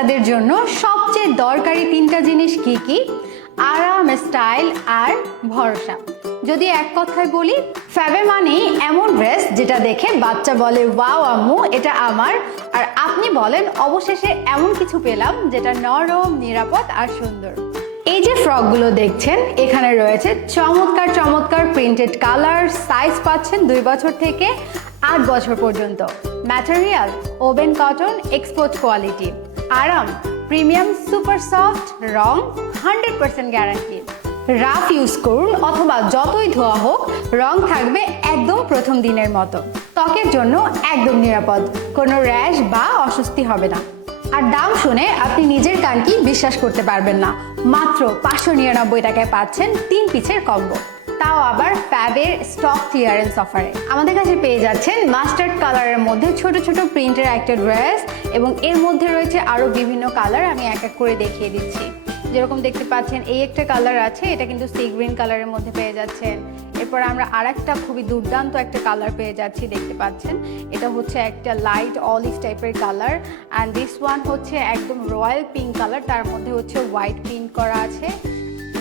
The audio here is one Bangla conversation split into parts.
বাচ্চাদের জন্য সবচেয়ে দরকারি তিনটা জিনিস কি কি? আরাম, স্টাইল আর ভরসা। যদি এক কথায় বলি, ফ্যাবে মানেই এমন ড্রেস যেটা দেখে বাচ্চা বলে ওয়াও আম্মু এটা আমার, আর আপনি বলেন অবশেষে এমন কিছু পেলাম যেটা নরম, নিরাপদ আর সুন্দর। এই যে ফ্রকগুলো দেখছেন, এখানে রয়েছে চমৎকার চমৎকার প্রিন্টেড কালার। সাইজ পাচ্ছেন 2 বছর থেকে 8 বছর পর্যন্ত। Material oven cotton, export quality. আরাম প্রিমিয়াম সুপার সফট। রং 100% গ্যারান্টি। রাফ ইউজ করুন অথবা যতই ধোয়া হোক, রং থাকবে একদম প্রথম দিনের মতো। ত্বকের জন্য একদম নিরাপদ, কোনো র্যাশ বা অস্বস্তি হবে না। আর দাম শুনে আপনি নিজের কানকে বিশ্বাস করতে পারবেন না। মাত্র 599 টাকায় পাচ্ছেন 3 পিসের কম্বো, তাও আবার ফ্যাবের স্টক ক্লিয়ারেন্স অফারে। আমাদের কাছে পেয়ে যাচ্ছেন মাস্টার্ড কালারের মধ্যে ছোট ছোট প্রিন্টের একটা ড্রেস, এবং এর মধ্যে রয়েছে আরো বিভিন্ন কালার। আমি এক এক করে দেখিয়ে দিচ্ছি। যেরকম দেখতে পাচ্ছেন এই একটা কালার আছে, এটা কিন্তু সি গ্রিন কালারের মধ্যে পেয়ে যাচ্ছেন। এরপর আমরা আরেকটা খুবই দুর্দান্ত একটা কালার পেয়ে যাচ্ছি, দেখতে পাচ্ছেন এটা হচ্ছে একটা লাইট অলিভ টাইপের কালার। অ্যান্ড দিস ওয়ান হচ্ছে একদম রয়্যাল পিঙ্ক কালার, তার মধ্যে হচ্ছে হোয়াইট প্রিন্ট করা আছে।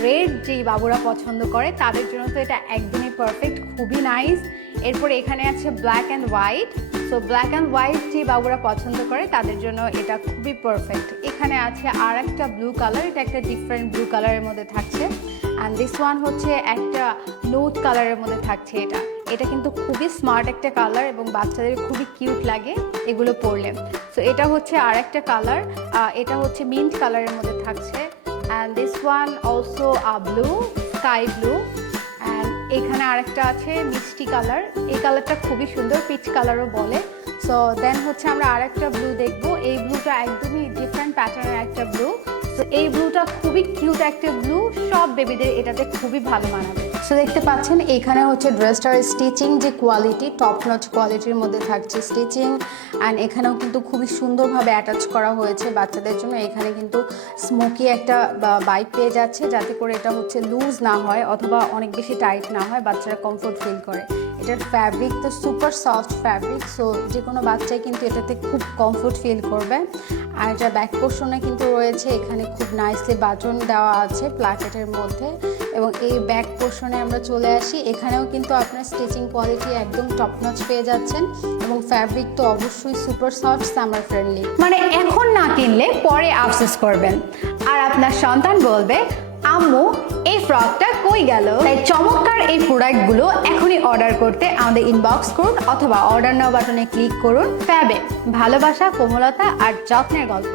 রেড যেই বাবুরা পছন্দ করে তাদের জন্য তো এটা একদমই পারফেক্ট, খুবই নাইস। এরপর এখানে আছে black and white. So black and white যে বাবুরা পছন্দ করে তাদের জন্য এটা খুবই পারফেক্ট। এখানে আছে আর একটা ব্লু কালার, এটা একটা ডিফারেন্ট ব্লু কালারের মধ্যে থাকছে। অ্যান্ড দিস ওয়ান হচ্ছে একটা নোট কালারের মধ্যে থাকছে। এটা কিন্তু খুবই স্মার্ট একটা কালার এবং বাচ্চাদের খুবই কিউট লাগে এগুলো পরলে। সো এটা হচ্ছে আর একটা কালার, এটা হচ্ছে মিন্ট কালারের মধ্যে থাকছে। And this one also a blue, sky blue. And এখানে আরেকটা আছে মিষ্টি কালার, এই কালারটা খুবই সুন্দর, পিচ কালারও বলে। সো দেন হচ্ছে আমরা আরেকটা ব্লু দেখবো। এই ব্লুটা একদমই ডিফারেন্ট প্যাটার্নের একটা ব্লু। তো এই ব্লুটা খুবই কিউট একটা ব্লু, সব বেবিদের এটাতে খুবই ভালো মানাবে। সো দেখতে পাচ্ছেন এখানে হচ্ছে ড্রেসটার স্টিচিং যে কোয়ালিটি, টপ নচ কোয়ালিটির মধ্যে থাকছে স্টিচিং। অ্যান্ড এখানেও কিন্তু খুবই সুন্দরভাবে অ্যাটাচ করা হয়েছে বাচ্চাদের জন্য। এখানে কিন্তু স্মোকি একটা বাইট পেয়ে যাচ্ছে, যাতে করে এটা হচ্ছে লুজ না হয় অথবা অনেক বেশি টাইট না হয়, বাচ্চারা কমফোর্ট ফিল করে। এটার ফ্যাব্রিক তো সুপার সফট ফ্যাব্রিক, সো যে কোনো বাচ্চাই কিন্তু এটাতে খুব কমফোর্ট ফিল করবে। আর এটা ব্যাক পোর্শনে কিন্তু রয়েছে, এখানে খুব নাইসলি বাটন দেওয়া আছে প্লাকেটের মধ্যে। এবং এই ব্যাক পোর্শনে আমরা চলে আসি, এখানেও কিন্তু আপনার স্টিচিং কোয়ালিটি একদম টপ নচ পেয়ে যাচ্ছেন, এবং ফ্যাব্রিক তো অবশ্যই সুপার সফট, সামার ফ্রেন্ডলি। মানে এখন না কিনলে পরে আফসোস করবেন, আর আপনার সন্তান বলবে আম্মু এই ফ্রকটা কই গেল। তাই চমৎকার এই প্রোডাক্টগুলো এখনই অর্ডার করতে আমাদের ইনবক্স করুন অথবা অর্ডার নাও বাটনে ক্লিক করুন। ফ্যাবে ভালোবাসা, কোমলতা আর যত্নের গল্প।